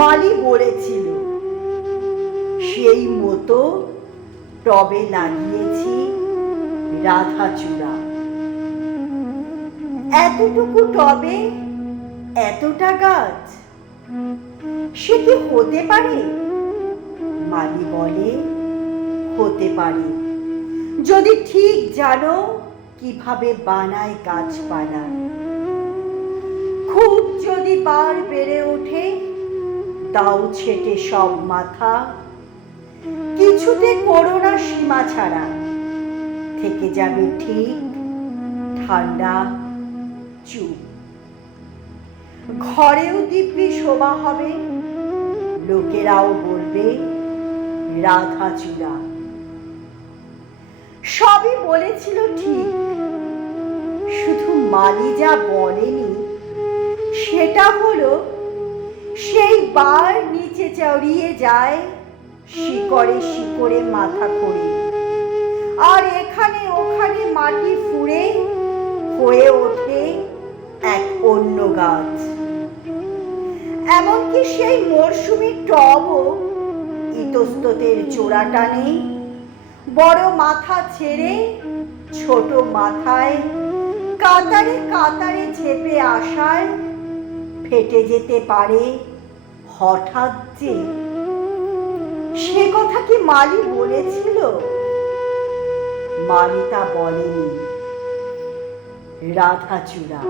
মালি বলেছিল, সেই মতো টবে লাগিয়েছি রাধাচূড়া। এতটুকু টবে এতটা গাছ, সে কি হতে পারে? মালি বলে, হতে পারে, যদি ঠিক জানো কিভাবে বানায় গাছপালা। খুব যদি বার বেড়ে ওঠে, দাও ছেটে সব মাথা। কিছুতে করো না সীমা ছাড়া, থেকে যাবে ঠিক ঠান্ডা চুপ। ঘরেও দিব্যি শোভা হবে, লোকেরাও বলবে রাধাচূড়া। সবই বলেছিল ঠিক, শুধু মালি যা বলেনি সেটা হলো, সেই বার নিচে চড়িয়ে যায় শিকড়ে শিকড়ে মাথা করে, আর এখানে ওখানে মাটি ফুঁড়ে হয়ে ওঠে এক অন্য গাছ। এমনকি সেই মরশুমি টবও ইতস্ততের চোরা টানে বড় মাথা ছেড়ে ছোট মাথায় কাতারে কাতারে ঝেপে আসায় ফেটে যেতে পারে হঠাৎ যে। সে কথা কি মালি বলেছিল? মালি তা বলেনি। রাধাচূড়া।